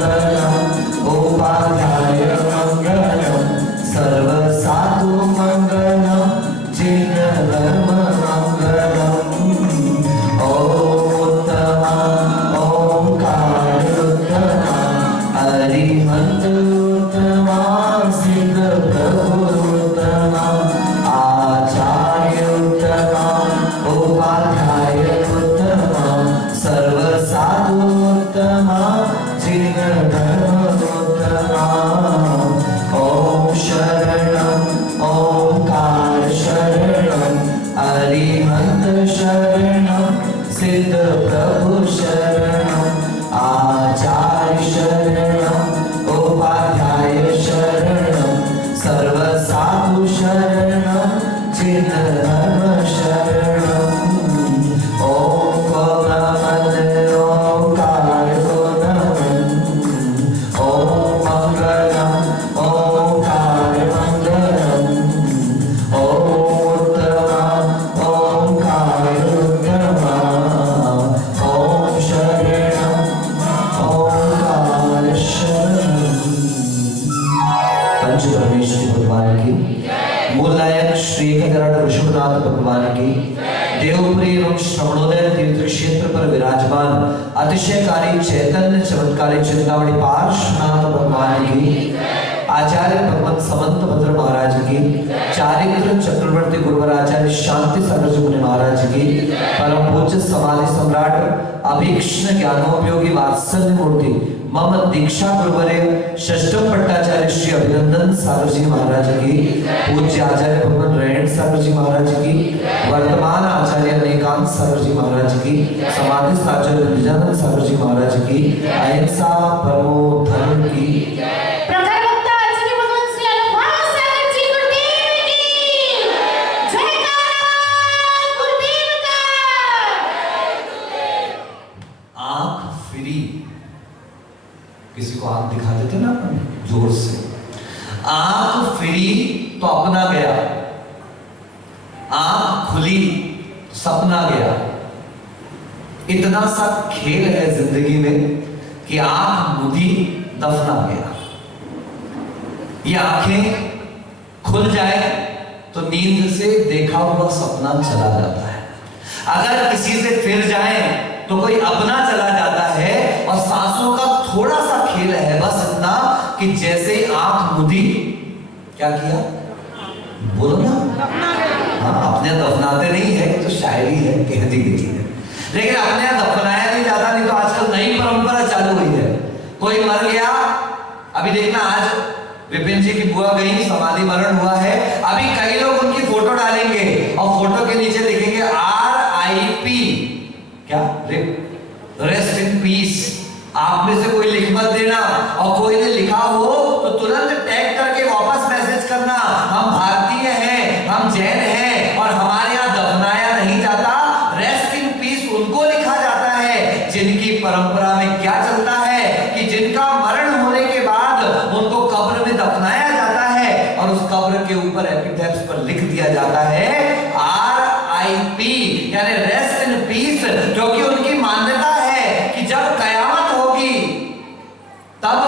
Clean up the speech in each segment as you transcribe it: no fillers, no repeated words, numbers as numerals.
मंगलम उपाध्याय मंगलम सर्वसाधु मंगलम जिन धर्म मंगलम ओंकार उत्तम अरिहंत उत्तम सिद्ध प्रभु उत्तम आचार्य उत्तम उपाध्याय उत्तम सर्वसाधु उत्तम जिन धर्म उत्तम ओम शरणम ओंकार शरणम अरिहंत शरणम सिद्ध प्रभु शरणम आचार्य शरणम उपाध्याय शरणम सर्वसाधु शरणम जिन धर्म शरणम ओम कोनमद ओंकार कोनमद ओम मंगलम ओंकार मंगलम ओम उत्तम ओंकार उत्तम ओम शरणम ओंकार शरणम। पंच परमेश्वरी भगवान की, मूल नायक श्री एकनाथ ऋषभनाथ भगवान की, देवपुरी एवं श्रवणोदय तीर्थ क्षेत्र पर विराजमान अतिशयकारी चैतन्य चमत्कारी चिंतामणि पार्श्वनाथ भगवान की, आचार्य भगवत समंत भद्र महाराज की, चारित्र चक्रवर्ती गुरुवर आचार्य शांति सागर जी मुनि महाराज की, परम पूज्य समाधि सम्राट अभीक्ष्ण ज्ञानोपयोगी वात्सल्य मूर्ति मम दीक्षा गुरुवरे षष्ठम पट्टाचार्य श्री अभिनंदन सागर जी महाराज की, पूज्य आचार्य भगवान रेण सागर जी महाराज की, वर्तमान आचार्य अनेकांत सागर जी महाराज की, समाधि आचार्य निजानंद सागर जी महाराज की, अहिंसा परमो धर्म की, किसी को आंख दिखा देते ना अपन जोर से, आंख फिरी तो अपना गया, आंख खुली सपना गया। इतना सा खेल है जिंदगी में कि आंख मुदी दफना गया। ये आंखें खुल जाए तो नींद से देखा हुआ सपना चला जाता है, अगर किसी से फिर जाए तो कोई अपना चला जाता है। और सांसों का थोड़ा सा खेल है, बस इतना कि जैसे ही आंख मुदी क्या किया, बोलो ना, हाँ अपने दफनाते नहीं है तो शायरी है, कह दी गई है, लेकिन अपने दफनाया नहीं जाता। नहीं तो आजकल नई परंपरा चालू हुई है, कोई मर गया, अभी देखना आज विपिन जी की बुआ गई, समाधि मरण हुआ है, अभी कई लोग उनकी फोटो डालेंगे और फोटो के नीचे लिखेंगे RIP, क्या रेस्ट इन पीस। आप में से कोई लिख मत देना, और कोई ने लिखा हो तो तुरंत टैग करके वापस मैसेज करना, हम भारतीय हैं, हम जैन हैं और हमारे यहाँ दफनाया नहीं जाता, रेस्ट इन पीस उनको लिखा जाता है जिनकी परंपरा में क्या चलता है कि जिनका मरण होने के बाद उनको कब्र में दफनाया जाता है और उस कब्र के ऊपर एपिटैप्स पर लिख दिया जाता है RIP, यानी रेस्ट इन पीस, क्योंकि उनकी मान्यता है कि जब कयामत होगी तब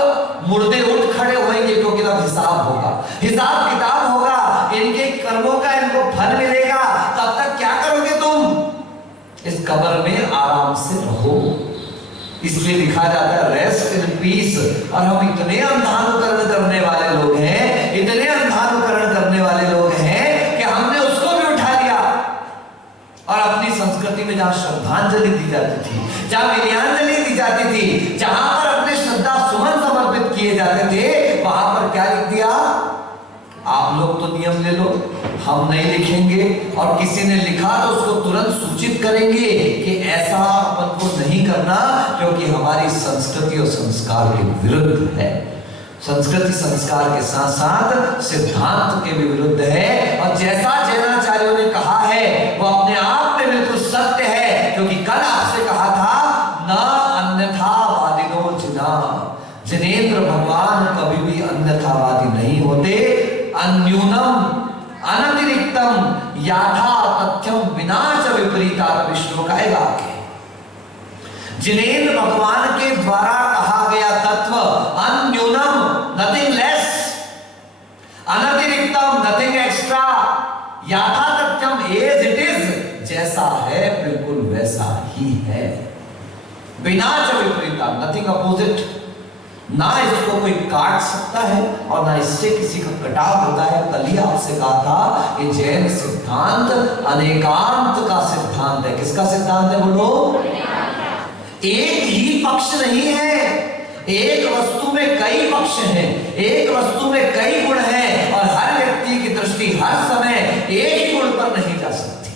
मुर्दे उठ खड़े होंगे, क्योंकि तब हिसाब होगा, हिसाब किताब होगा, इनके कर्मों का इनको फल मिलेगा। तब तक क्या करोगे तुम, इस कब्र में आराम से रहो, इसलिए लिखा जाता है रेस्ट इन पीस। और हम इतने अंधानुकरण करने वाले लोग हैं, इतने अंधानुकरण करने वाले लोग हैं कि हमने उसको भी उठा लिया और अपनी संस्कृति में जहां श्रद्धांजलि दी जाती थी, जहां विनयांजलि दी जाती थी, जहां पर अपने श्रद्धा सुमन समर्पित किए जाते थे, वहां पर क्या लिख दिया, आप लोग तो नियम ले लो, हम नहीं लिखेंगे, और किसी ने लिखा तो उसको तुरंत सूचित करेंगे कि ऐसा अपन को नहीं करना, क्योंकि हमारी संस्कृति और संस्कार के विरुद्ध है। संस्कृति संस्कार के साथ साथ सिद्धांत के भी विरुद्ध है, और जैसा जैनाचार्यों ने कहा है वो अपने आप में बिल्कुल सत्य है, क्योंकि कल आपसे कहा था न अन्यथा वादिनो जिना, जिनेंद्र भगवान कभी भी अन्यथावादी नहीं होते। अन्यूनम अनतिरिक्तम याथा तथ्यम विनाश विपरीता विष्णु का आगे, जिनेंद्र भगवान के द्वारा कहा गया तत्व अपोजिट, ना इसको कोई काट सकता है और ना इससे किसी का कटाव होता है। कल ही आपसे कहा था ये जैन सिद्धांत अनेकांत का सिद्धांत है। किसका सिद्धांत है बोलो? एक ही पक्ष नहीं है, एक वस्तु में कई पक्ष हैं, एक वस्तु में कई गुण हैं और हर व्यक्ति की दृष्टि हर समय एक ही गुण पर नहीं जा सकती।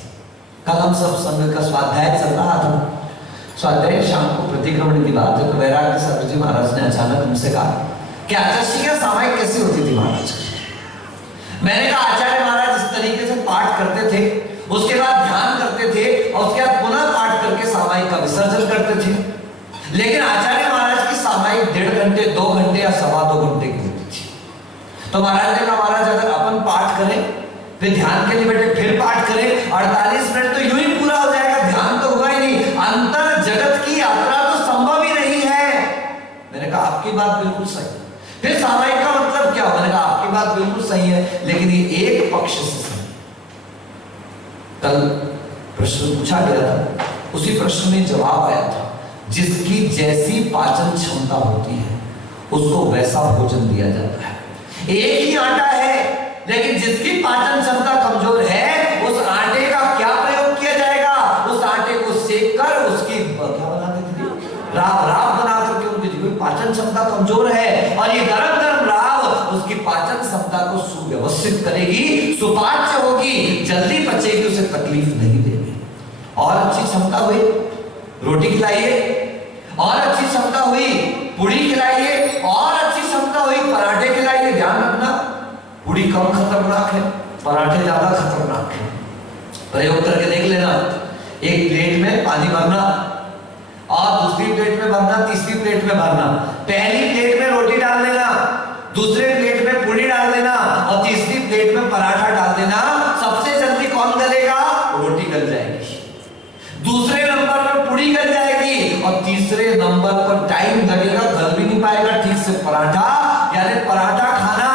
कल हम सब संघ का स्वाध्याय चल रहा था। स्वाध्याय शाम को प्रतिक्रमण की बात है तो वैराग्य सागर जी महाराज ने अचानक हमसे कहा कि आचार्य सामायिक कैसी होती थी महाराज? मैंने कहा आचार्य महाराज इस तरीके से पाठ करते थे, उसके बाद ध्यान करते थे और उसके बाद पुनः पाठ करके सामायिक का विसर्जन करते थे। लेकिन आचार्य महाराज की सामायिक 1.5 घंटे 2 घंटे या 2.25 घंटे की होती थी। तो महाराज ने कहा महाराज अगर अपन पाठ करें फिर ध्यान के लिए बैठे फिर पाठ करें 48 मिनट तो यूं ही पूरा हो जाएगा, ध्यान तो होगा ही नहीं, अंतर जगत की यात्रा तो संभव ही नहीं है। मैंने कहा आपकी बात बिल्कुल सही है। फिर सामायिक का मतलब क्या? मैंने कहा आपकी बात बिल्कुल सही है लेकिन ये एक पक्ष से सही। कल प्रश्न पूछा गया था, उसी प्रश्न में जवाब आया था जिसकी जैसी पाचन क्षमता होती है उसको वैसा भोजन दिया जाता है। एक ही आटा है लेकिन जिसकी पाचन क्षमता कमजोर है उस आटे का क्या प्रयोग किया जाएगा? उस आटे को सेक कर उसकी क्या बना देते थे? राब बना करके उनकी पाचन क्षमता कमजोर है और ये गरम गरम राब उसकी पाचन क्षमता को सुव्यवस्थित करेगी, सुपाच्य होगी, जल्दी पचेगी, उसे तकलीफ नहीं देगी। और अच्छी क्षमता हुई रोटी खिलाइए, और अच्छी क्षमता हुई पूड़ी खिलाइए, और अच्छी क्षमता हुई पराठे खिलाइए। ध्यान रखना पूड़ी कम खतरनाक है, पराठे ज्यादा खतरनाक है। प्रयोग करके देख लेना, एक प्लेट में पानी भरना और दूसरी प्लेट में भरना, तीसरी प्लेट में भरना। पहली प्लेट में रोटी डाल देना, दूसरे प्लेट में पूड़ी डाल देना और तीसरी प्लेट में पराठा डाल देना। सबसे जल्दी कौन गलेगा? रोटी गल जाएगी, दूसरे नंबर पर पूड़ी गल जाएगी और तीसरे नंबर पर टाइम लगेगा, गल भी नहीं पाएगा ठीक से पराठा। यानी पराठा खाना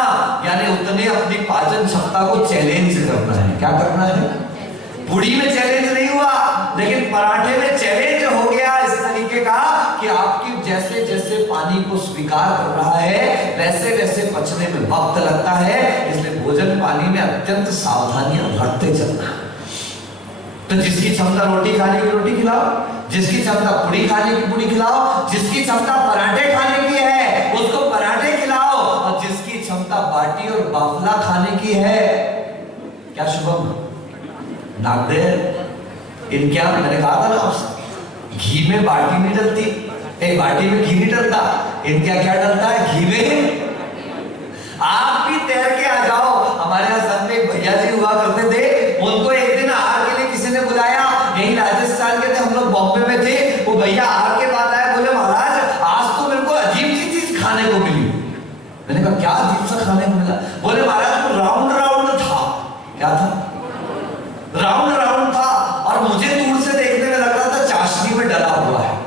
यानी उतने अपनी पाचन क्षमता को चैलेंज करना है। क्या करना है? पूड़ी में चैलेंज नहीं हुआ लेकिन पराठे में चैलेंज हो गया इस तरीके का कि आपकी जैसे जैसे पानी को स्वीकार कर रहा है वैसे वैसे पचने में वक्त लगता है। इसलिए भोजन पानी में अत्यंत सावधानियां रखते चलना। तो जिसकी क्षमता रोटी खाने की रोटी खिलाओ, जिसकी क्षमता पूड़ी खाने की पूड़ी खिलाओ, जिसकी क्षमता पराठे खाने की है उसको पराठे खिलाओ और जिसकी क्षमता बाटी और बाफला खाने की है। क्या शुभम नागदेव इन क्या मैंने कहा था ना आपसे, घी में बाटी नहीं डलती, एक बाटी में घी नहीं डलता, इनका क्या डलता है? घी में। आप भी तैर के आ जाओ। हमारे यहाँ संग में एक भैया जी हुआ करते थे, उनको एक दिन आहार के लिए किसी ने बुलाया, यही राजस्थान के थे, हम लोग बॉम्बे में थे। वो भैया आहार के बाद आए, बोले महाराज आज तो मेरे को अजीब सी चीज खाने को मिली। मैंने कहा क्या अजीब सा खाने को मिला? बोले महाराज वो राउंड राउंड था। क्या था? राउंड राउंड था और मुझे दूर से देखने में लग रहा था चाशनी में डला हुआ है।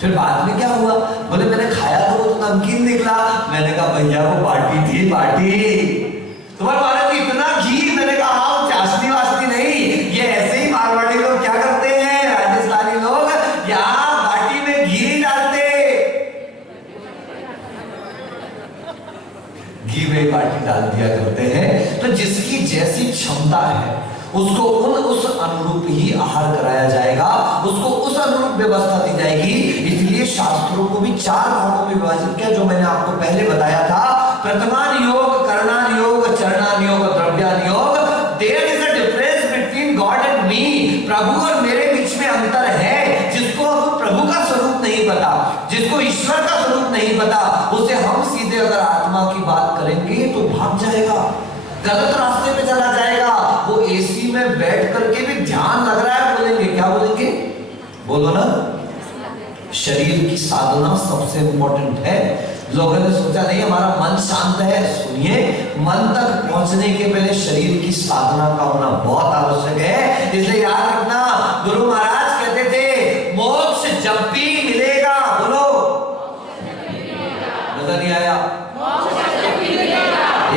फिर बाद में क्या हुआ? बोले मैंने खाया तो वो नमकीन निकला। मैंने कहा भैया वो बाटी थी, बाटी। तुम्हारे बारे में इतना घी? मैंने कहा हाँ चाशनी वाशनी नहीं, ये ऐसे ही मारवाड़ी लोग क्या करते हैं, राजस्थानी लोग यहाँ बाटी में घी नहीं डालते, घी में बाटी डाल दिया करते हैं। तो जिसकी जैसी क्षमता है उसको उस अनुरूप ही आहार कराया जाएगा, उसको उस अनुरूप व्यवस्था दी जाएगी। इसलिए शास्त्रों को भी 4 भागों में विभाजित किया जो मैंने आपको पहले बताया था। प्रथमान योग, करणान योग, चरणान योग, द्रव्यान योग। There is a difference between God and me. प्रभु और मेरे बीच में अंतर है। जिसको प्रभु का स्वरूप नहीं पता, जिसको ईश्वर का स्वरूप नहीं पता, उसे हम सीधे अगर आत्मा की बात करेंगे तो भाग जाएगा, गलत रास्ते पे चला जाएगा। वो एसी में बैठ करके भी ध्यान लग रहा है, बोलेंगे क्या बोलेंगे? बोलो ना, शरीर की साधना सबसे इंपॉर्टेंट है। लोगों ने सोचा नहीं हमारा मन शांत है। सुनिए, मन तक पहुंचने के पहले शरीर की साधना का होना बहुत आवश्यक है। इसलिए याद रखना, गुरु महाराज कहते थे मोक्ष जब भी मिलेगा, बोलो नजर नहीं आया?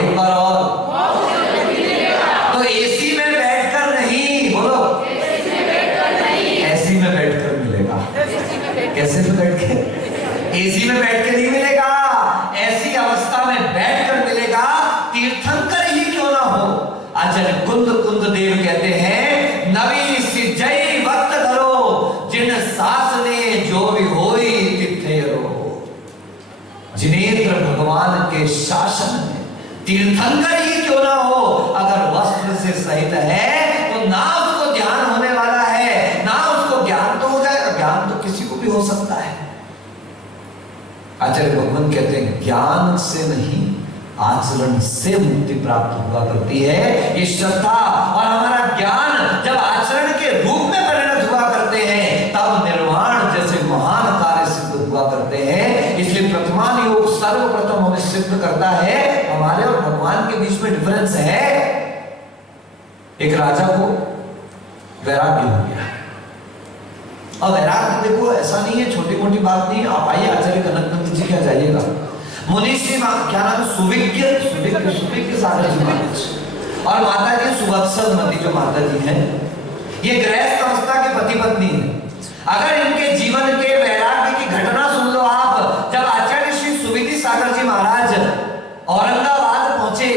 एक बार और। तो एसी में बैठकर नहीं, बोलो एसी में बैठकर मिलेगा। कैसे में बैठ के? एसी में बैठ के नहीं मिलेगा, ऐसी अवस्था में बैठकर मिलेगा, तीर्थंकर ही क्यों ना हो। आचार्य कुंद कुंद देव कहते हैं, नवी सिजई वक्त धरो, जिन सासने जो भी होई तिथेरो। जिनेन्द्र भगवान के शासन में तीर्थंकर ही क्यों ना हो, अगर वस्त्र से सहित है तो ना उसको ध्यान होने वाला है, ना उसको ज्ञान तो हो जाएगा। ज्ञान तो किसी को भी हो सकता है। आचार्य भगवान कहते हैं, ज्ञान से नहीं आचरण से मुक्ति प्राप्त हुआ करती है। ये श्रद्धा और हमारा ज्ञान जब आचरण के रूप में परिणत हुआ करते हैं, तब निर्वाण जैसे महान कार्य सिद्ध हुआ करते हैं। इसलिए प्रथमान योग सर्वप्रथम हमें सिद्ध करता है, हमारे और भगवान के बीच में डिफरेंस है। एक राजा को वैराग्य हो गया, और वैराग्य देखो ऐसा नहीं है, छोटी मोटी बात नहीं। आप आइए आचार्य कनकनंद जी क्या जाइएगा, मुनीषी क्या नाम, सुविज्ञ सागर जी महाराज, और माता जी सुवत्सल मती जो माता जी हैं, ये गृहस्थ अवस्था के पति पत्नी है। अगर इनके जीवन के वैराग्य की घटना सुन लो आप, जब आचार्य श्री सुविधि सागर जी महाराज औरंगाबाद पहुंचे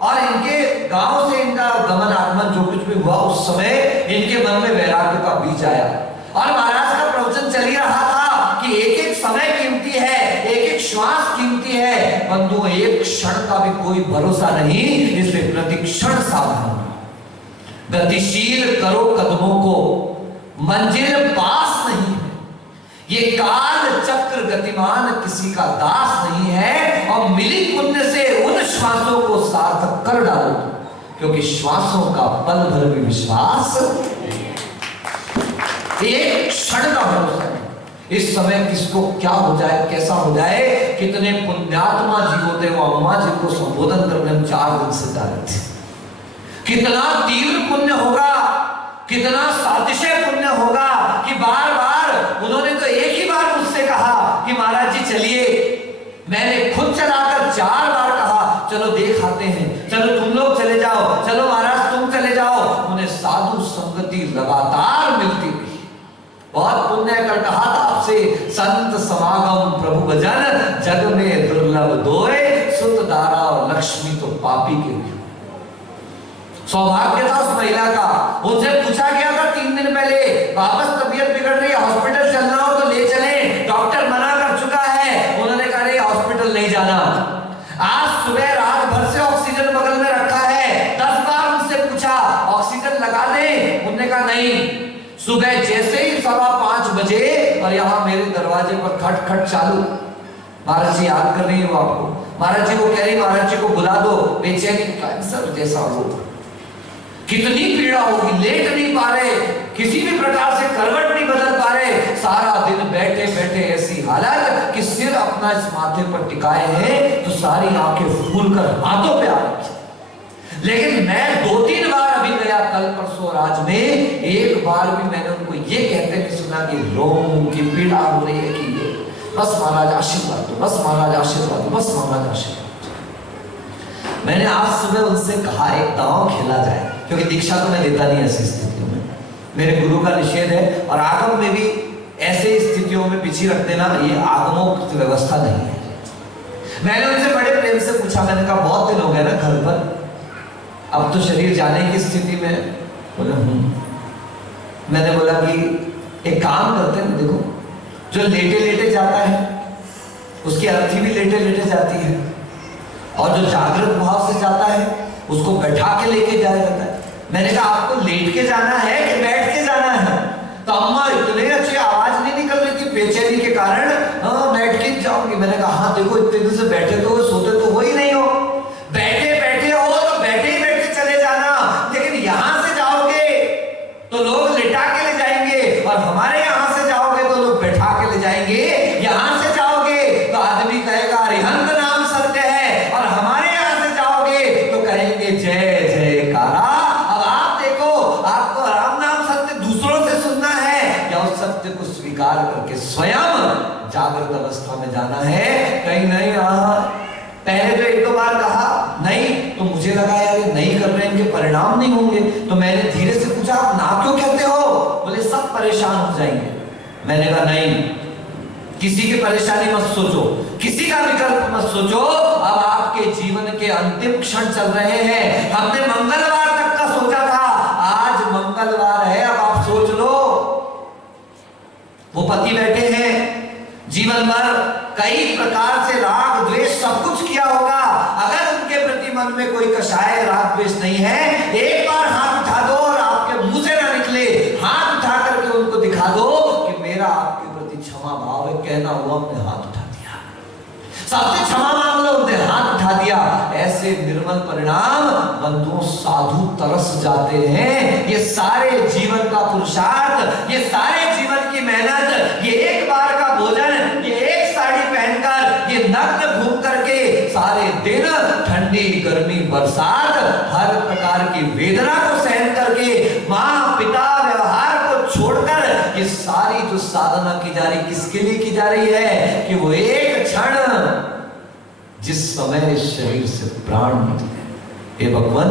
और इनके गांव से इनका गमन आगमन जो कुछ भी हुआ, उस समय इनके मन में वैराग्य का बीज आया। और महाराज का प्रवचन चल ही रहा था कि एक एक समय कीमती है, एक एक श्वास कीमती है, बंधु एक क्षण का भी कोई भरोसा नहीं, इसलिए प्रतिक्षण सावधान। गतिशील करो कदमों को, मंजिल पास नहीं है। ये काल चक्र गतिमान किसी का दास नहीं है, और मिली पुण्य से उन श्वासों को सार्थक कर डालो, क्योंकि श्वासों का पल भर भी विश्वास, एक क्षण का भरोसा नहीं। इस समय किसको क्या हो जाए, कैसा हो जाए। कितने पुण्यात्मा जीव थे, वो अम्मा जी को संबोधन करने में 4 दिन से जा रहे थे। कितना तीव्र पुण्य होगा, कितना सातिशय पुण्य होगा कि बार बार उन्होंने तो एक ही बार मुझसे कहा कि महाराज जी चलिए। मैंने खुद चलाकर 4 बार कहा चलो देख आते हैं, चलो तुम लोग चले जाओ, चलो महाराज तुम चले जाओ। उन्हें साधु संगति लगातार मिलती रही। बहुत पुण्य कर कहा था आपसे, संत समागम प्रभु भजन, जग में दुर्लभ दोए, सुत दारा और लक्ष्मी तो पापी के भी। सौभाग्य था उस महिला का। उनसे पूछा गया था 3 दिन पहले, वापस तबीयत बिगड़ रही है, हॉस्पिटल चलना हो तो ले चले, डॉक्टर मना कर चुका है। उन्होंने कहा नहीं हॉस्पिटल नहीं जाना। आज सुबह रात भर से ऑक्सीजन बगल में रखा है, 10 बार उनसे पूछा ऑक्सीजन लगा दे, उन्होंने कहा नहीं। सुबह जैसे ही 5:15 बजे और यहाँ मेरे दरवाजे पर खट खट चालू, महाराज जी याद कर रही हो आपको, महाराज जी को कह रही महाराज जी को बुला दो, बेचैनी कैंसर जैसा हो, कितनी पीड़ा होगी, लेट नहीं पा रहे, किसी भी प्रकार से करवट नहीं बदल पा रहे, सारा दिन बैठे बैठे ऐसी हालत कि सिर अपना इस माथे पर टिकाए हैं तो सारी आंखें फूल कर हाथों पे आ रही। लेकिन मैं 2-3 बार अभी गया, कल परसों और आज में, एक बार भी मैंने उनको ये कहते नहीं सुना कि रोम की पीड़ा हो रही है कि ये बस महाराज आशीर्वाद दो, बस महाराज आशीर्वाद दो, बस महाराज आशीर्वाद। मैंने आज सुबह उनसे कहा एक दांव खेला जाए, क्योंकि दीक्षा तो मैं देता नहीं ऐसी स्थितियों में, मेरे गुरु का निषेध है, और आगम में भी ऐसे स्थितियों में पीछे रख देना ये आगमों की व्यवस्था नहीं है। मैंने उनसे बड़े प्रेम से पूछा, मैंने कहा बहुत दिन हो गए ना घर पर, अब तो शरीर जाने की स्थिति में। बोले मैंने बोला कि एक काम करते हैं, देखो जो लेटे लेटे जाता है उसकी अर्थी भी लेटे लेटे जाती है, और जो जागृत भाव से जाता है उसको बैठा के लेके जाया जाता है। मैंने कहा आपको लेट के जाना है कि बैठ के जाना है? तो अम्मा इतने अच्छी आवाज नहीं निकल रही थी बेचैनी के कारण, बैठ के जाऊंगी। मैंने कहा हाँ देखो इतने दिन से बैठे तो सोते तो हो ही नहीं हो, बैठे बैठे हो तो बैठे ही बैठे चले जाना, लेकिन यहां से जाओगे तो लोग लिटा के ले जाएंगे, और हमारे यहां से जाओगे तो लोग बैठा के ले जाएंगे। यहां से जाओगे तो आदमी कहेगा अरिहंत नाम सत्य है, और हमारे यहां से जाओगे तो कहेंगे जय जयकारा। अब आप देखो, आपको राम नाम सत्य दूसरों से सुनना है या उस सत्य को स्वीकार करके स्वयं जागृत अवस्था में जाना है? कहीं नहीं। पहले तो 1-2 बार कहा नहीं, तो मुझे लगा यार नहीं कर रहे हैं, इनके परिणाम नहीं होंगे, तो मैंने धीरे से पूछा आप ना क्यों कहते हो? बोले सब परेशान हो जाएंगे। मैंने कहा नहीं, किसी की परेशानी मत सोचो, किसी का विकल्प मत सोचो। अब आपके जीवन के अंतिम क्षण चल रहे हैं। हमने मंगलवार तक का सोचा था, आज मंगलवार है, अब आप सोच लो। वो पति बैठे हैं, जीवन भर कई प्रकार से राग द्वेष सब कुछ किया होगा। अगर उनके प्रति मन में कोई कषाय राग द्वेष नहीं है, एक बार हाथ उठा दो और आपके मुंह से ना निकले, हाथ उठा करके उनको दिखा दो कि मेरा आपके प्रति क्षमा भाव है। कहना हुआ हमने हाथ उठा दिया, सबसे क्षमा मांग लो, उन्होंने हाथ उठा दिया। ऐसे निर्मल परिणाम बंधुओं साधु तरस जाते हैं। ये सारे जीवन का पुरुषार्थ, ये सारे जीवन की मेहनत, ये एक बार का भोजन, ये एक साड़ी पहनकर, ये नग्न घूम करके सारे दिन ठंडी गर्मी बरसात हर प्रकार की वेदना को सहन करके माँ पिता व्यवहार को छोड़कर ये सारी जो साधना की जा रही, किसके लिए की जा रही है? कि वो एक क्षण जिस समय इस शरीर से प्राण निकले, हे भगवान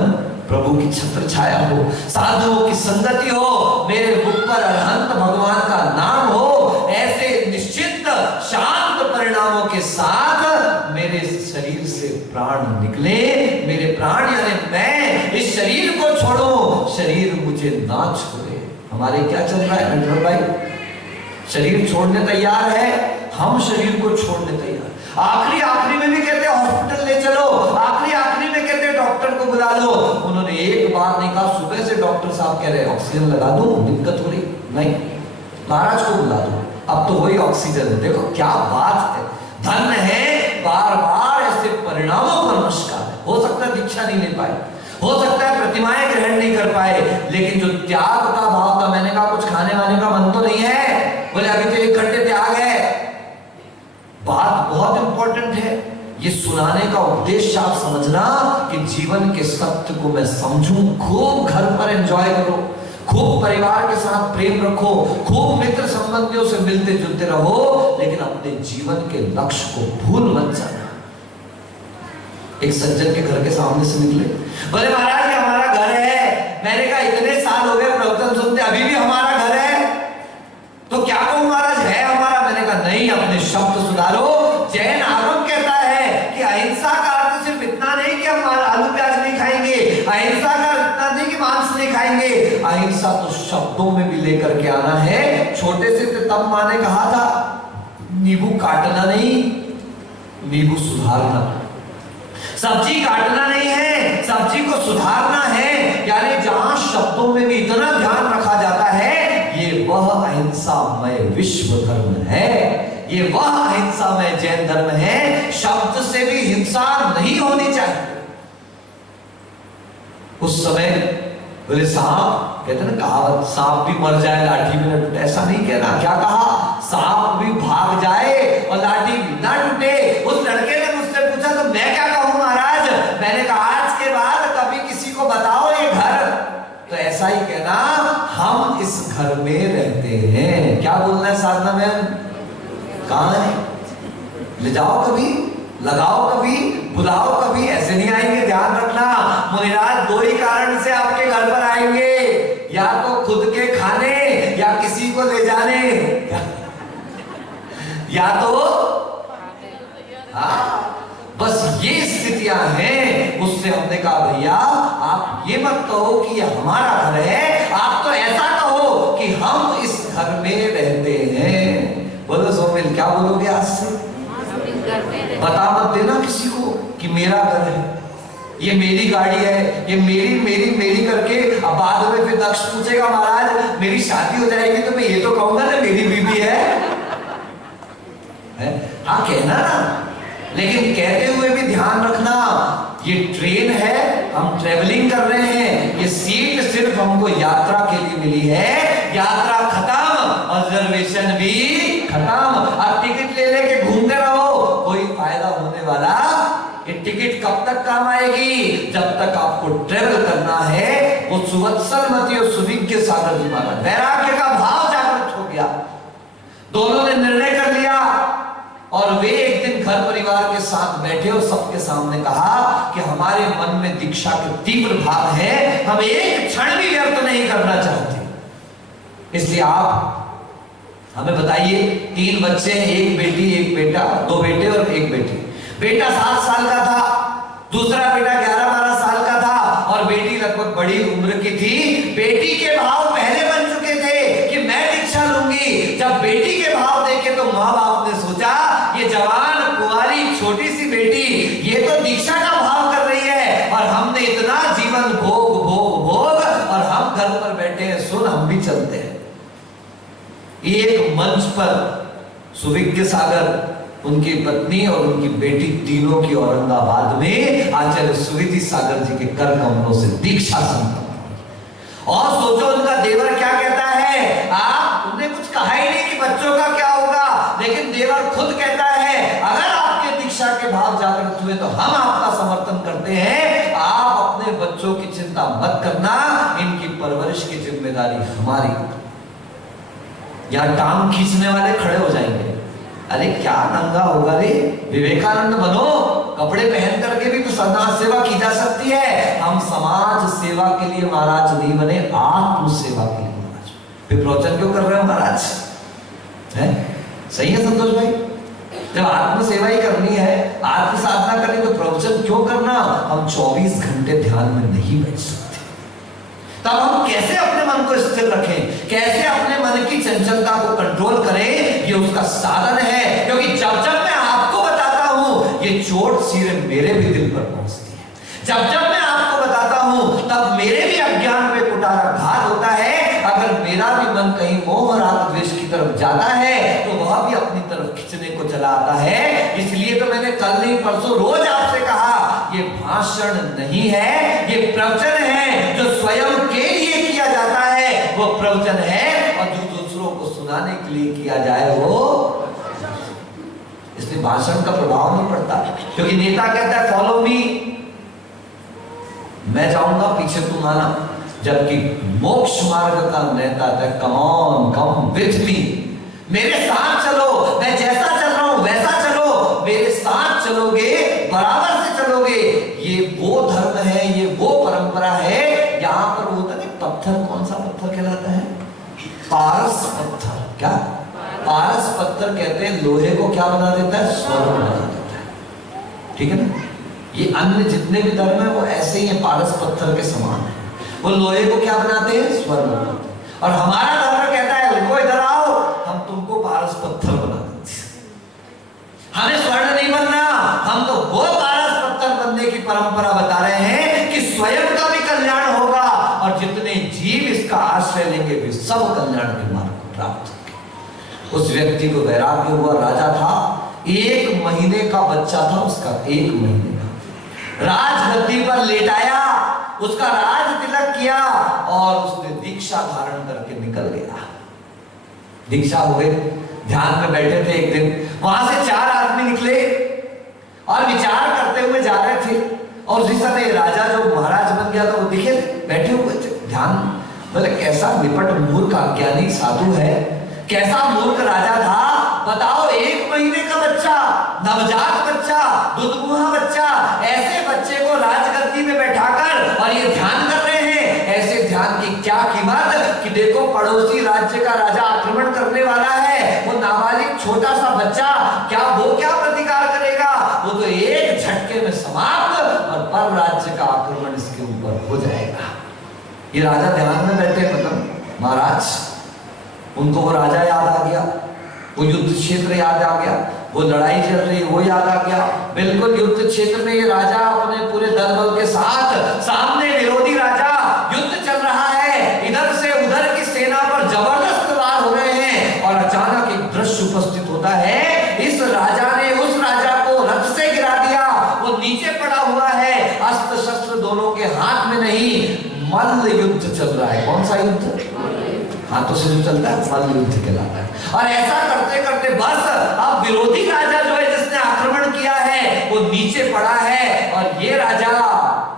प्रभु की छत्र छाया हो, साधुओं की संगति हो, मेरे मुख पर अरहंत भगवान का नाम हो, ऐसे निश्चित शांत परिणामों के साथ मेरे शरीर से प्राण निकले। मेरे प्राण यानी मैं इस शरीर को छोड़ूं, शरीर मुझे ना छोड़े। हमारे क्या चल रहा है नटवर भाई? शरीर छोड़ने तैयार है, हम शरीर को छोड़ने तैयार। आखिरी में भी कहते हॉस्पिटल ले चलो, आखिरी में कहते डॉक्टर को बुला लो। उन्होंने एक बार नहीं कहा, सुबह से डॉक्टर साहब कह रहे ऑक्सीजन लगा दो, दिक्कत हो रही नहीं, महाराज को बुला दो, अब तो वही ऑक्सीजन। देखो क्या बात है, धन है, बार बार ऐसे परिणामों पर नमस्कार। हो सकता है दीक्षा नहीं ले पाए, हो सकता है प्रतिमाएं ग्रहण नहीं कर पाए, लेकिन जो त्याग का भाव था, मैंने कहा कुछ खाने वाने का मन तो नहीं है, बोले अभी तो 1 घंटे त्याग है। बात बहुत इंपॉर्टेंट है, ये सुनाने का उद्देश्य आप समझना कि जीवन के सत्य को मैं समझूं। खूब घर पर एंजॉय करो, खूब परिवार के साथ प्रेम रखो, खूब मित्र संबंधियों से मिलते जुलते रहो, लेकिन अपने जीवन के लक्ष्य को भूल मत जाना। एक सज्जन के घर के सामने से निकले, बोले महाराज ये हमारा घर है। मैंने कहा इतने साल हो गए प्रवचन सुनते, अभी भी हमारा घर है? तो क्या कहूं महाराज, है हमारा। मैंने कहा नहीं, अपने शब्द सुधारो। जैन आगम कहता है कि अहिंसा का अर्थ सिर्फ इतना नहीं कि हम आलू प्याज नहीं खाएंगे, अहिंसा का इतना नहीं कि मांस नहीं खाएंगे, अहिंसा तो शब्दों में भी लेकर के आना है। छोटे से तब माँ ने कहा था, नींबू काटना नहीं, नींबू सुधारना। सब्जी काटना नहीं है, सब्जी को सुधारना है। यानी जहां शब्दों में भी इतना ध्यान रखा जाता है, ये वह अहिंसामय विश्व धर्म है, ये वह अहिंसामय जैन धर्म है। शब्द से भी हिंसा नहीं होनी चाहिए। उस समय बोले सांप, कहते ना कहावत, सांप भी मर जाए लाठी भी न टूटे, ऐसा नहीं कहना। क्या कहा? सांप भी भाग जाए और लाठी भी ना टूटे। उस लड़के ने मुझसे पूछा तो मैं क्या कहूं महाराज? मैंने कहा आज के बाद कभी किसी को बताओ ये घर, तो ऐसा ही कहना हम इस घर में रहते हैं। क्या बोलना है साधना में? कहां है? ले जाओ कभी, लगाओ कभी, बुलाओ कभी, ऐसे नहीं आएंगे। ध्यान रखना मुनिराज 2 ही कारण से आपके घर पर आएंगे, या तो खुद के खाने या किसी को ले जाने, या तो बस ये स्थितियां हैं। उससे हमने कहा भैया आप ये मत कहो कि ये हमारा घर है, आप तो ऐसा कहो कि हम इस घर में रहते हैं। बोलो सोमिल क्या बोलोगे आज से? बता मत देना किसी को कि मेरा घर है, ये मेरी गाड़ी है, ये मेरी मेरी मेरी करके। अब बाद में फिर दक्ष पूछेगा महाराज मेरी शादी हो जाएगी तो मैं ये तो कहूंगा ना मेरी बीवी है? हाँ कहना ना, लेकिन कहते हुए भी ध्यान रखना ये ट्रेन है, हम ट्रेवलिंग कर रहे हैं, ये सीट सिर्फ हमको यात्रा के लिए मिली है। यात्रा खत्म और रिजर्वेशन भी खत्म। अब टिकट ले लेके घूमते रहो, कोई फायदा होने वाला। ये टिकट कब तक काम आएगी? जब तक आपको ट्रेवल करना है। वो सुवत्सल मती और सुविज्ञ सागर जी महाराज, वैराग्य का भाव जागृत हो गया। दोनों ने निर्णय कर लिया और वे एक दिन घर परिवार के साथ बैठे और सबके सामने कहा कि हमारे मन में दीक्षा के तीव्र भाव है, हम एक क्षण भी व्यर्थ नहीं करना चाहते, इसलिए आप हमें बताइए, 3 बच्चे हैं, एक बेटी एक बेटा, 2 बेटे और एक बेटी। बेटा 7 साल का था, दूसरा बेटा 11-12 साल का था और बेटी लगभग बड़ी उम्र की थी। बेटी के भाव पहले बन चुके थे कि मैं दीक्षा लूंगी। जब बेटी के भाव देखे तो माँ बाप ने सोचा ये जवान कुंवारी छोटी सी बेटी ये तो दीक्षा का भाव कर रही है और हमने इतना जीवन भोग भोग भोग और हम घर पर बैठे हैं, सुन हम भी चलते हैं। एक मंच पर सुविज्ञ सागर, उनकी पत्नी और उनकी बेटी तीनों की औरंगाबाद में आचार्य सुविधि सागर जी के कर कमलों से दीक्षा संपन्न। और सोचो उनका देवर क्या कहता है, आप उन्हें कुछ कहा ही नहीं कि बच्चों का क्या होगा, लेकिन देवर खुद कहता है अगर आपके दीक्षा के भाव जागृत हुए तो हम आपका समर्थन करते हैं, आप अपने बच्चों की चिंता मत करना, इनकी परवरिश की जिम्मेदारी हमारी। यहां टांग खींचने वाले खड़े हो जाएंगे, अरे क्या नंगा होगा रे, विवेकानंद बनो, कपड़े पहन करके भी तो समाज सेवा की जा सकती है। हम समाज सेवा के लिए महाराज नहीं बने, आत्म सेवा के लिए महाराज। फिर प्रवचन क्यों कर रहे हो महाराज? है सही है संतोष भाई? जब आत्म सेवा ही करनी है, आत्म साधना करनी, तो प्रवचन क्यों करना? हम 24 घंटे ध्यान में नहीं बैठ सकते। तब हम कैसे अपने मन को स्थिर रखें, कैसे अपने मन की चंचलता को कंट्रोल करें, ये उसका साधन है। क्योंकि जब जब मैं आपको बताता हूं ये चोट सीधे मेरे भी दिल पर पहुंचती है, जब जब मैं आपको बताता हूं तब मेरे भी अज्ञान में कुठाराघात होता है। अगर मेरा भी मन कहीं मोह राग द्वेष की तरफ जाता है तो वह भी अपनी तरफ खींचने को चला आता है। इसलिए तो मैंने कल नहीं परसों रोज आपसे कहा ये भाषण नहीं है, ये प्रवचन है जो स्वयं के लिए किया जाता है, वो प्रवचन है, और जो दूसरों को सुनाने के लिए किया जाए वो। इसलिए भाषण का प्रभाव नहीं पड़ता, क्योंकि नेता कहता है फॉलो मी, मैं जाऊंगा पीछे तुम आना, जबकि मोक्ष मार्ग का नेता है come on come with me, मेरे साथ चलो, मैं जैसा चल रहा हूं वैसा चलो, मेरे साथ चलोगे बराबर से चलोगे। ये वो धर्म है, ये वो परंपरा है। यहां पर होता है पत्थर, कौन सा पत्थर कहलाता है? पारस पत्थर। क्या पारस पत्थर कहते हैं? लोहे को क्या बना देता है? स्वर्ण बना देता है। ठीक है ना? ये अन्य जितने भी धर्म है वो ऐसे ही है, पारस पत्थर के समान है। वो लोहे को क्या बनाते हैं? स्वर्ण बनाते हैं। और हमारा धर्म कहता है रुको इधर आओ, हम तुमको पारस पत्थर बना देते हैं, हमें स्वर्ण नहीं बनना, हम तो वो पारस पत्थर बनने की परंपरा बता रहे हैं कि स्वयं का भी कल्याण होगा और जितने जीव इसका आश्रय लेंगे वे सब कल्याण के मार्ग को प्राप्त होंगे। उस व्यक्ति को वैराग्य हुआ, राजा था, 1 महीने का बच्चा था उसका, 1 महीने का, राजगद्दी पर लेटाया, उसका राज तिलक किया और उसने दीक्षा धारण करके निकल गया। दीक्षा हो गई, ध्यान में बैठे थे एक दिन, वहां से 4 आदमी निकले और विचार करते हुए जा रहे थे। और उसी समय राजा जो महाराज बन गया था वो दिखे बैठे हुए थे ध्यान, बोले कैसा निपट मूर्ख अज्ञानी साधु है, कैसा मूर्ख राजा था। बताओ 1 महीने का बच्चा, नवजात बच्चा, दुधमुहा बच्चा, ऐसे बच्चे को राजगद्दी में बैठाकर और ये ध्यान कर रहे हैं। ऐसे ध्यान की क्या कीमत कि देखो पड़ोसी राज्य का राजा आक्रमण करने वाला है, वो नाबालिग छोटा सा बच्चा वो क्या प्रतिकार करेगा? वो तो एक झटके में समाप्त और पर राज्य का आक्रमण इसके ऊपर हो जाएगा। ये राजा ध्यान में बैठे, मतलब महाराज, उनको वो राजा याद आ गया, वो युद्ध क्षेत्र याद आ गया, वो लड़ाई चल रही वो याद आ गया। बिल्कुल युद्ध क्षेत्र में ये राजा अपने पूरे दल बल के साथ, सामने विरोधी राजा, युद्ध चल रहा है, इधर से उधर की सेना पर जबरदस्त वार हो रहे हैं और अचानक एक दृश्य उपस्थित होता है। इस राजा ने उस राजा को रथ से गिरा दिया, वो नीचे पड़ा हुआ है, अस्त्र शस्त्र दोनों के हाथ में नहीं, मल्ल युद्ध चल रहा है। कौन सा युद्ध? हाथों से जो चलता है मल्ल युद्ध कहलाता है। और ऐसा करते करते बस अब विरोधी राजा जो है जिसने आक्रमण किया है वो नीचे पड़ा है और ये राजा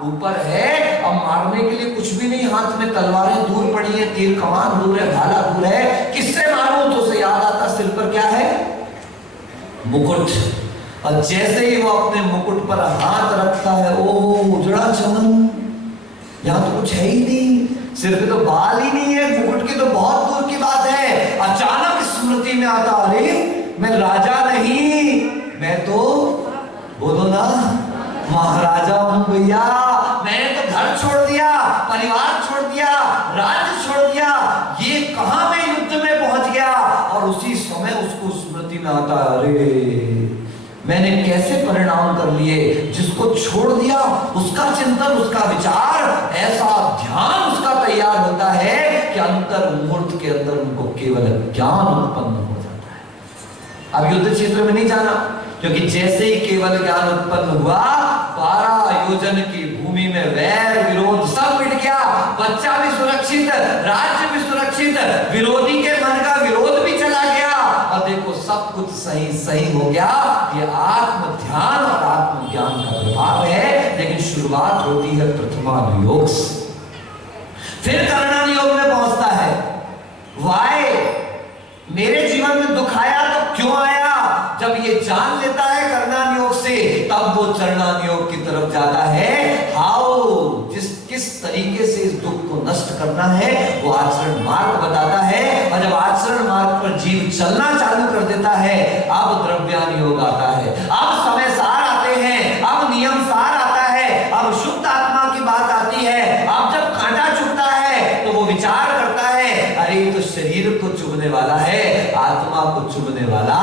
ऊपर है। अब मारने के लिए कुछ भी नहीं, हाथ में तलवारें दूर पड़ी है, तीर कमान दूर है, भाला दूर है, किससे मारूं? तो उसे याद आता सिर पर क्या है? मुकुट। और जैसे ही वो अपने मुकुट पर हाथ रखता है, ओह उजड़ा चमन, यहां तो कुछ है ही नहीं, सिर पे तो बाल ही नहीं है, मुकुट की तो बहुत दूर की बात है। अचानक स्मृति में आता, अरे मैं राजा नहीं, मैं तो बोलो ना महाराजा हूं भैया। मैंने तो घर छोड़ दिया, परिवार छोड़ दिया, राज्य छोड़ दिया, ये कहां मैं युद्ध में पहुंच गया। और उसी समय उसको स्मृति में आता, अरे मैंने कैसे परिणाम कर लिए। जिसको छोड़ दिया उसका चिंतन, उसका विचार, ऐसा ध्यान उसका तैयार होता है कि अंतर मुहूर्त के अंदर उनको केवल ज्ञान उत्पन्न हो जाता है। अब युद्ध क्षेत्र में नहीं जाना, क्योंकि जैसे ही केवल ज्ञान उत्पन्न हुआ, 12 योजन की भूमि में वैर विरोध सब मिट गया। बच्चा भी सुरक्षित, राज्य भी सुरक्षित, विरोधी के मन का विरोध भी चला गया, और देखो सब कुछ सही सही हो गया। ये आत्म ध्यान और आत्म ज्ञान का प्रभाव है। लेकिन शुरुआत होती है प्रथमान योग से, फिर करणान योग में पहुंचता है। वाय, मेरे जीवन में दुख आया तो क्यों आया, जब ये जान लेता है करणान योग से, तब वो चरणान योग की तरफ जाता है। हाउ, किस तरीके से इस दुख को नष्ट करना है वो आचरण मार्ग बताता है। और जब आचरण मार्ग पर जीव चलना चालू कर देता है, अब द्रव्यान योग आता है, अब समय सार आते हैं, अब नियम सार आता है, अब शुद्ध आत्मा की बात आती है। अब जब कांटा चुभता है तो वो विचार करता है, अरे तो शरीर को चुभने वाला है, आत्मा को चुभने वाला।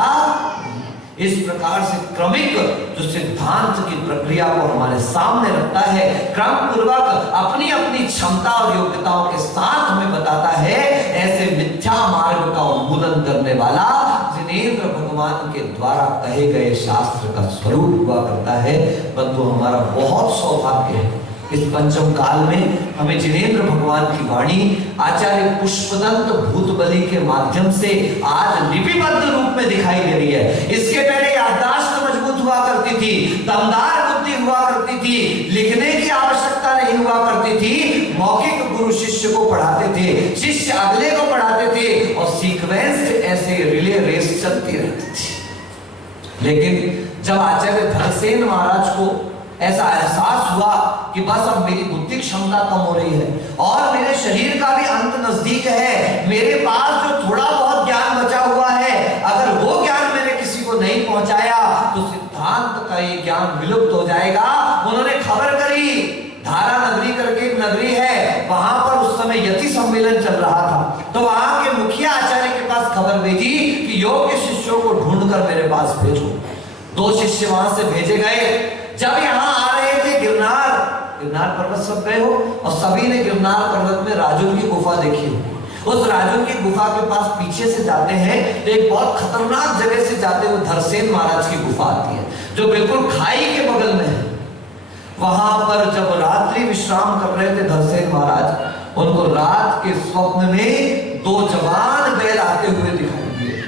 इस प्रकार से क्रमिक जो सिद्धांत की प्रक्रिया को हमारे सामने रखता है, क्रम पूर्वक अपनी अपनी क्षमता और योग्यताओं के साथ हमें बताता है। ऐसे मिथ्या मार्ग का उन्मूलन करने वाला जिनेंद्र भगवान के द्वारा कहे गए शास्त्र का स्वरूप हुआ करता है। परंतु हमारा बहुत सौभाग्य है, इस पंचम काल में हमें जिनेंद्र भगवान की वाणी आचार्य पुष्पदंत भूतबली के माध्यम से आज लिपिबद्ध रूप में दिखाई दे रही है। इसके पहले याददाश्त मजबूत हुआ करती थी, दमदार बुद्धि हुआ करती थी, लिखने की आवश्यकता नहीं हुआ करती थी। मौखिक गुरु शिष्य को पढ़ाते थे, शिष्य अगले को पढ़ाते थे, और सीक्वेंस ऐसे रिले रेस चलती रहती थी। लेकिन जब आचार्य धनसेन महाराज को ऐसा एहसास हुआ कि बस अब मेरी बुद्धि क्षमता कम हो रही है और मेरे शरीर का भी अंत नजदीक है, मेरे पास जो थोड़ा बहुत ज्ञान बचा हुआ है, अगर वो ज्ञान मैंने किसी को नहीं पहुंचाया तो सिद्धांत का ये ज्ञान विलुप्त हो जाएगा। उन्होंने खबर करी, धारा नगरी करके एक नगरी है, वहां पर उस समय यति सम्मेलन चल रहा था, तो वहां के मुखिया आचार्य के पास खबर भेजी कि योग के शिष्यों को ढूंढकर मेरे पास भेजो। 2 शिष्य वहां से भेजे गए। जब यहाँ आ रहे थे गिरनार पर्वत सब गए हो, और सभी ने गिरनार पर्वत में राजुल की गुफा देखी हो। उस राजुल की गुफा के पास पीछे से जाते हैं तो एक बहुत खतरनाक जगह से जाते हुए धरसेन महाराज की गुफा आती है, जो बिल्कुल खाई के बगल में है। वहां पर जब रात्रि विश्राम कर रहे थे धरसेन महाराज, उनको रात के स्वप्न में 2 जवान बैल आते हुए दिखाई दिए।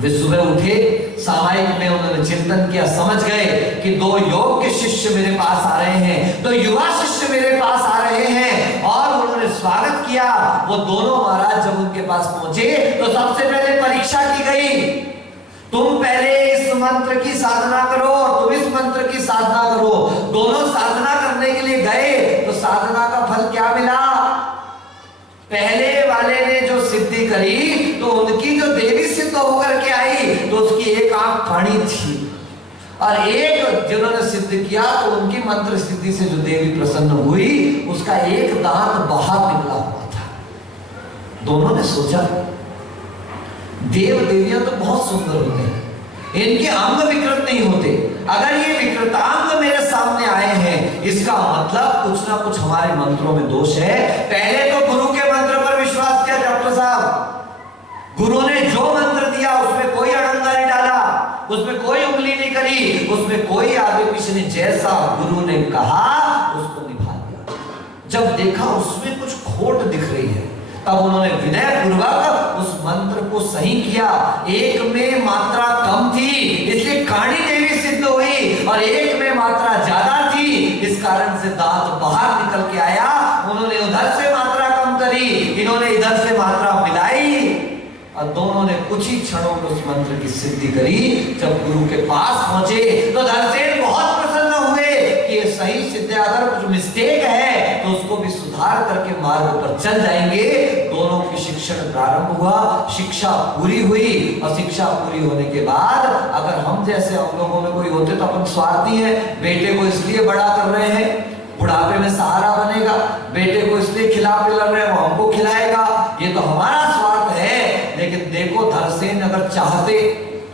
वे सुबह उठे, सामायिक में उन्होंने चिंतन किया, समझ गए कि 2 योग के शिष्य मेरे पास आ रहे हैं, 2 युवा शिष्य मेरे पास आ रहे हैं, और उन्होंने स्वागत किया। वो दोनों महाराज जब उनके पास पहुंचे तो सबसे पहले परीक्षा की गई, तुम पहले इस मंत्र की साधना करो और तुम इस मंत्र की साधना करो। दोनों साधना करने के लिए गए तो साधना का फल क्या मिला? पहले वाले ने जो सिद्धि करी तो उनकी जो देवी सिद्ध होकर के आई तो उसकी एक आंख फाड़ी थी, और एक जिन्होंने सिद्ध किया तो उनकी मंत्र सिद्धि से जो देवी प्रसन्न हुई उसका एक दांत बाहर निकला हुआ था। दोनों ने सोचा देव देवियां तो बहुत सुंदर होते हैं, इनके अंग विकृत नहीं होते, अगर ये विकृतांग मेरे सामने आए हैं इसका मतलब कुछ ना कुछ हमारे मंत्रों में दोष है। पहले तो गुरु के मंत्र पर विश्वास किया डॉक्टर साहब, गुरु ने जो मंत्र दिया उसमें कोई अड़ंगा नहीं डाला, उसमें कोई उंगली नहीं करी, उसमें कोई आगे पीछे नहीं, जैसा गुरु ने कहा उसको निभा दिया। जब देखा उसमें कुछ खोट दिख रही है तब उन्होंने विनय पूर्वक उस मंत्र को सही किया। एक में मात्रा कम थी इसलिए काणी देवी सिद्ध हुई, और एक में मात्रा ज्यादा थी इस कारण से दांत बाहर निकल के आया। उन्होंने उधर से मात्रा कम करी, इन्होंने इधर से मात्रा मिलाई, और दोनों ने कुछ ही क्षणों में उस मंत्र की सिद्धि करी। जब गुरु के पास पहुंचे तो धनसेन बहुत प्रसन्न हुए कि ये सही सिद्ध, अगर कुछ मिस्टेक है तो उसको भी सुधार करके मार्ग पर चल जाएंगे। दोनों की शिक्षण प्रारंभ हुआ, शिक्षा पूरी हुई और शिक्षा पूरी होने के बाद अगर हम जैसे हम लोगों में कोई होते तो अपन स्वार्थी है, बेटे को इसलिए बड़ा कर रहे हैं, बुढ़ापे में सहारा बनेगा, बेटे को इसलिए खिला पिला रहे हैं वो हमको खिलाएगा, ये तो हमारा स्वार्थ है। लेकिन देखो धरसेन अगर चाहते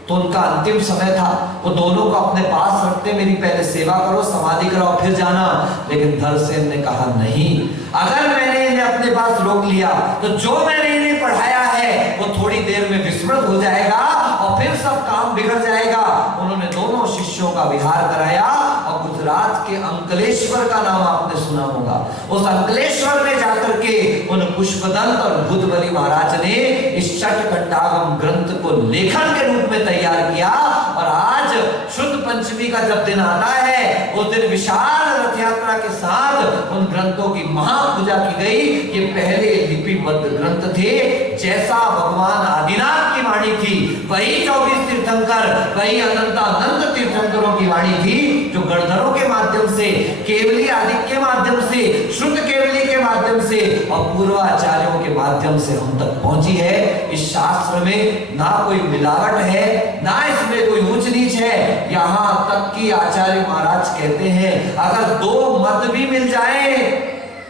तो उनका अंतिम समय था, वो दोनों को अपने पास रखते, मेरी पहले सेवा करो, समाधि कराओ, फिर जाना। लेकिन धरसेन ने कहा नहीं, अगर मैंने इन्हें अपने पास रोक लिया तो जो मैंने इन्हें पढ़ाया है वो थोड़ी देर में विस्मृत हो जाएगा और फिर सब काम बिगड़ जाएगा। उन्होंने दोनों शिष्यों का विहार कराया और गुजरात के अंकलेश्वर का नाम आपने सुना होगा, उस अंकलेश्वर में जाकर के उन पुष्पदंत और बुद्धबली महाराज ने इस षटकंडागम ग्रंथ को लेखन के रूप में तैयार किया। और आज शुद्ध पंचमी का जब दिन आता है उस दिन विशाल रथ यात्रा के साथ उन ग्रंथों की महापूजा की गई। ये पहले लिपिबद्ध ग्रंथ थे, जैसा भगवान आदिनाथ की वाणी थी वही 24 तीर्थंकर, वही अनंतानंद तीर्थंकरों की वाणी थी, जो गणधरों के माध्यम से, केवली आदि के माध्यम से, शुद्ध केवली के माध्यम से और पूर्वाचार्यों के माध्यम से हम तक पहुंची है। इस शास्त्र में ना कोई मिलावट है, ना इसमें कोई ऊंच नीच है। यहां तक कि आचार्य महाराज कहते हैं अगर दो मत भी मिल जाए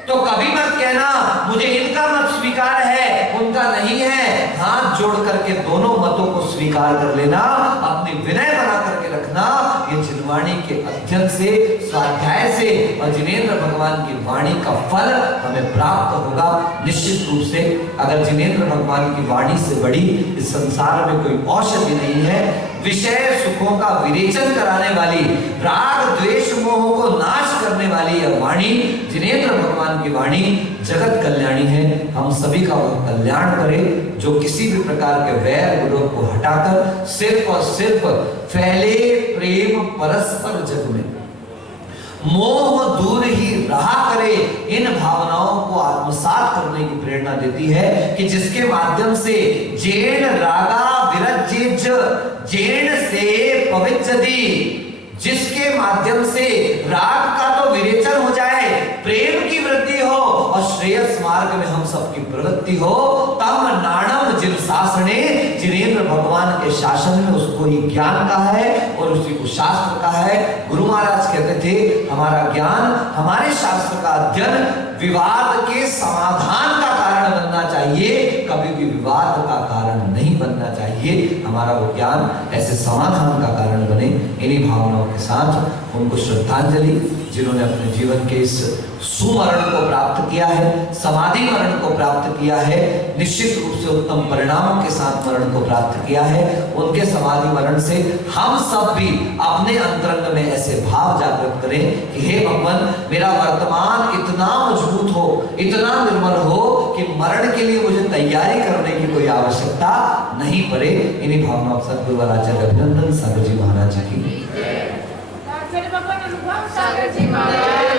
तो कभी मत कहना मुझे इनका मत स्वीकार है उनका नहीं है, हाथ जोड़ करके दोनों मतों को स्वीकार कर लेना, अपनी विनय बना करके रखना। ये जिनवाणी के अध्ययन से, स्वाध्याय से और जिनेंद्र भगवान की वाणी का फल हमें प्राप्त होगा निश्चित रूप से। अगर जिनेंद्र भगवान की वाणी से बड़ी इस संसार में कोई औषधि नहीं है, विषय सुखों का विरेचन कराने वाली, राग द्वेष मोह को नाश करने वाली यह वाणी जिनेंद्र भगवान की वाणी जगत कल्याणी है। हम सभी का वह कल्याण करे जो किसी भी प्रकार के वैर विरोध को हटाकर सिर्फ और सिर्फ फैले प्रेम परस्पर जग में, मोह दूर ही रहा करे। इन भावनाओं को आत्मसात करने की प्रेरणा देती है कि जिसके माध्यम से जेन रागा विरज्जिज जेन से पवित्रदी, जिसके माध्यम से राग का तो विरेचन हो जाए, प्रेम की वृद्धि हो और श्रेयस मार्ग में हम सबकी प्रवृत्ति हो, तम नाणम जिन शासने, जिनेंद्र भगवान के शासन में उसको ही ज्ञान कहा है और उसी को शास्त्र कहा है। गुरु महाराज कहते थे हमारा ज्ञान, हमारे शास्त्र का अध्ययन विवाद के समाधान का कारण बनना चाहिए, कभी भी विवाद का कारण नहीं बनना चाहिए। हमारा वो ज्ञान ऐसे समाधान का कारण बने। इन्हीं भावनाओं के साथ उनको श्रद्धांजलि, जिन्होंने अपने जीवन के इस सुमरण को प्राप्त किया है, समाधि मरण को प्राप्त किया है, निश्चित रूप से उत्तम परिणामों के साथ मरण को प्राप्त किया है। उनके समाधि मरण से हम सब भी अपने अंतरंग में ऐसे भाव जागृत करें कि हे भगवान, मेरा वर्तमान इतना मजबूत हो, इतना निर्मल हो कि मरण के लिए मुझे तैयारी करने की कोई आवश्यकता नहीं पड़े। इन्हीं भावनाओं के साथ गुरु आचार्य अभिनंदन सागर जी महाराज जी की। सागर जी महाराज